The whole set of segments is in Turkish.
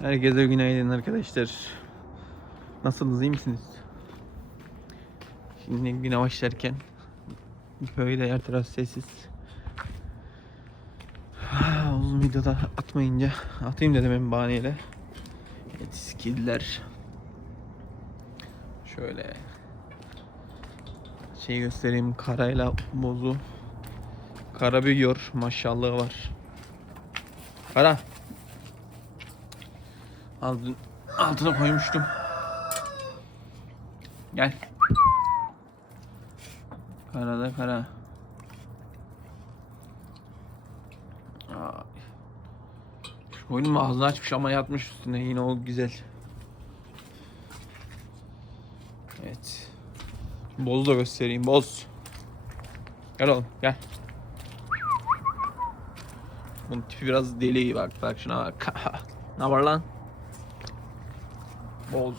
Herkese günaydın arkadaşlar. Nasılsınız iyi misiniz? Şimdi güne başlarken böyle her taraf sessiz. Uzun videoda atmayınca atayım dedim en bahaneyle. Evet skiller. Şöyle şey göstereyim karayla bozu. Kara büyüyor maşallahı var. Kara. Altın, altına koymuştum. Gel. Kara da kara. Şu koyunun ağzını açmış ama yatmış üstüne yine o güzel. Evet. Boz da göstereyim boz. Gel oğlum gel. Bunun tipi biraz deli bak bak şuna bak. ne var lan? Boz.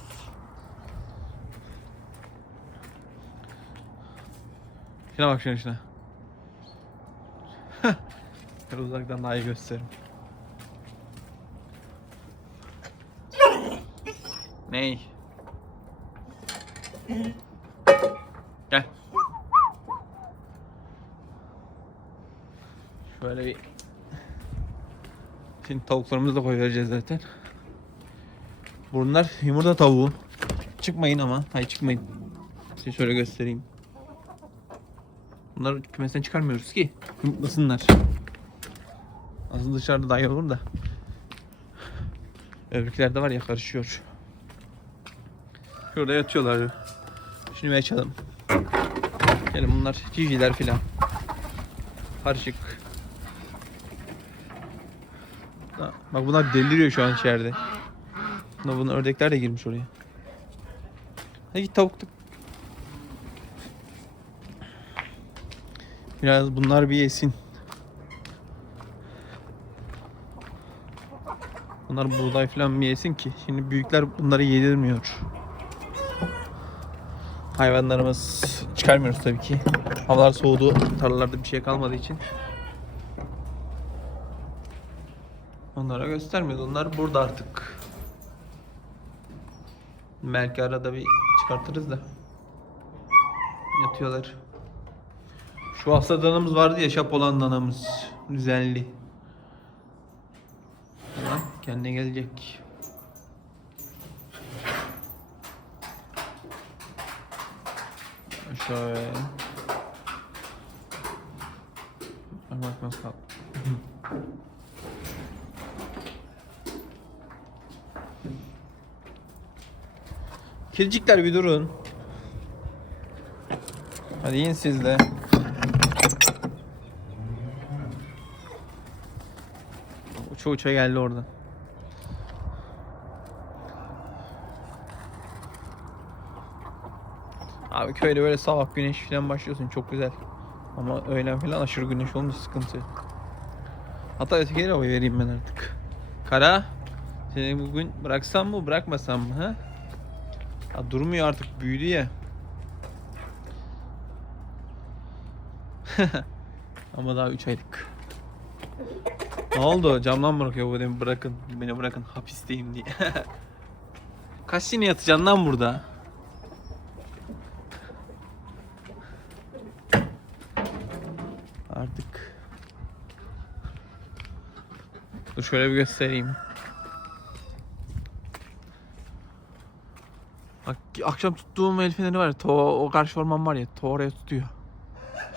Şuna bak şuna şuna. Şöyle uzaktan daha iyi gösteririm. Ney? Gel. Şöyle bir Şimdi tavuklarımızı da koyvereceğiz zaten. Bunlar yumurta tavuğu. Çıkmayın ama. Hayır çıkmayın. Size şöyle göstereyim. Bunları kümesten çıkarmıyoruz ki yumurtlasınlar. Aslında dışarıda daha iyi olur da. Öbürkülerde var ya karışıyor. Şurada yatıyorlar. Şimdi bir açalım. Gelin bunlar civcivler filan. Karışık. Bak bunlar deliriyor şu an içeride. Bunun ördekler de girmiş oraya. Hadi git tavuk. Biraz bunlar bir yesin. Bunlar buğday falan bir yesin ki. Şimdi büyükler bunları yedirmiyor. Hayvanlarımız çıkarmıyoruz tabii ki. Havalar soğudu. Tarlalarda bir şey kalmadığı için. Onlara göstermiyoruz. Onlar burada artık. Belki arada bir çıkartırız da. Yatıyorlar. Şu hasta danamız vardı ya şap olan danamız. Düzenli. Tamam, kendine gelecek. Şöyle. Bak nasıl kaldı. Kedicikler bir durun. Hadi yiyin siz de. Uça uça geldi orada. Abi köyde böyle sabah güneş falan başlıyorsun çok güzel. Ama öğlen falan aşırı güneş olunca sıkıntı. Hatta ötekileri oy vereyim ben artık. Kara, seni bugün bıraksam mı bırakmasam mı ha? Ha durmuyor artık büyüdü ya. Ama daha 3 aylık. Ne oldu? Camdan bırakıyor bu beni bırakın. Beni bırakın hapisteyim diye. Kaç sene yatacaksın lan burada? Artık. Dur şöyle bir göstereyim. Akşam tuttuğum el feneri var ya, to o karşı orman var ya, to oraya tutuyor.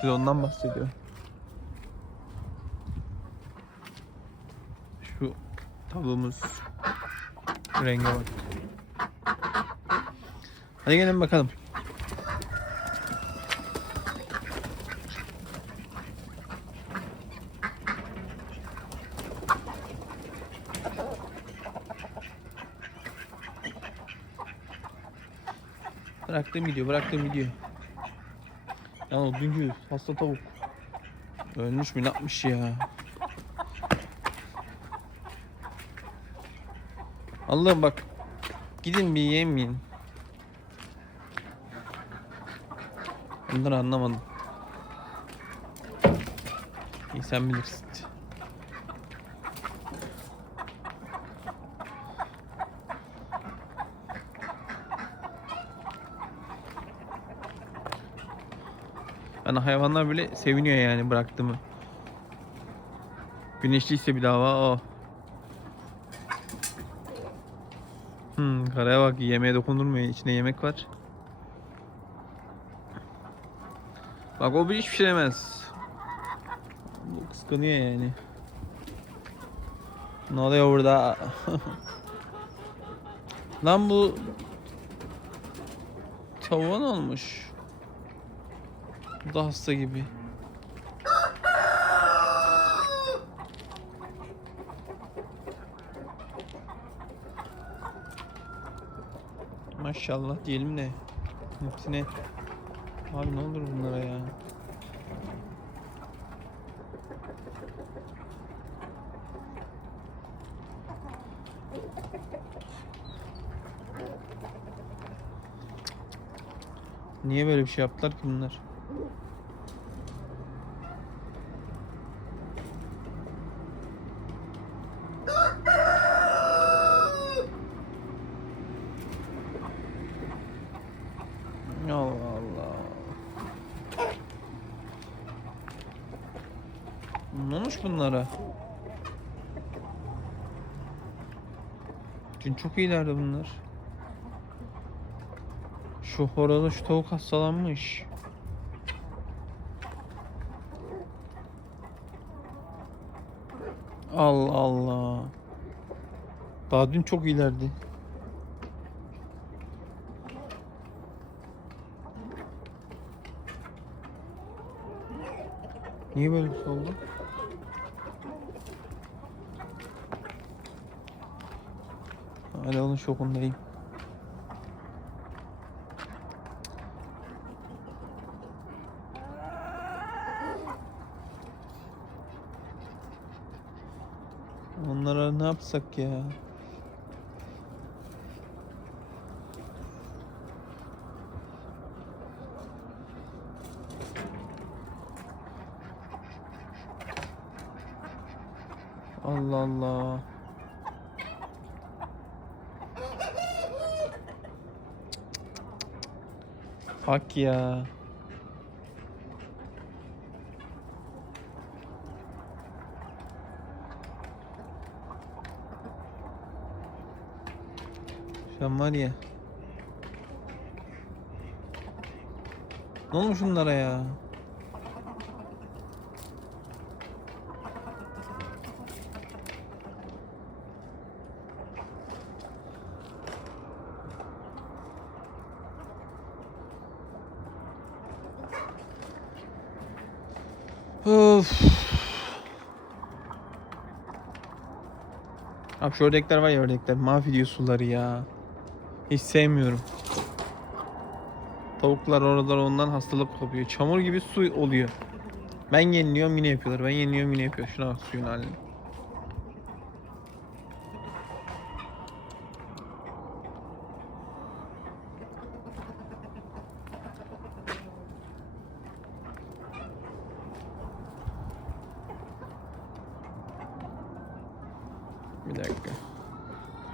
Size ondan bahsediyorum. Şu şu renge bak. Hadi gelin bakalım. Bıraktığım gidiyor, bıraktığım gidiyor. Yani o dünkü hasta tavuk. Ölmüş mü ne yapmış ya? Allah'ım bak. Gidin bir yemeyin. Bunları anlamadım. İyi sen bilirsin. Yani hayvanlar bile seviniyor yani bıraktığımı. Güneşliyse bir hava o. Hmm, karaya bak yemeğe dokundurmuyor. İçinde yemek var. Bak o bir hiç pişiremez. Bu kıskanıyor yani. Ne oluyor burada? Lan bu tavan olmuş. Bu da hasta gibi. Maşallah diyelim de hepsine Abi ne olur bunlara ya. Niye böyle bir şey yaptılar ki bunlar? Allah Allah. Ne olmuş bunlara? Dün çok iyilerdi bunlar. Şu horozu şu tavuk hastalanmış. Allah Allah. Daha dün çok iyilerdi. Niye böyle bir şey oldu? Hala onun şokundayım. Onlara ne yapsak ya? Allah Allah. Hak ya. Şu an var ya. Ne olmuş bunlara ya? Of. Abi şu ördekler var ya ördekler mahvediyor suları ya. Hiç sevmiyorum. Tavuklar oralar ondan hastalık kapıyor. Çamur gibi su oluyor. Ben yeniliyorum yine yapıyorlar. Ben yeniliyorum yine yapıyor. Şuna bak suyun haline.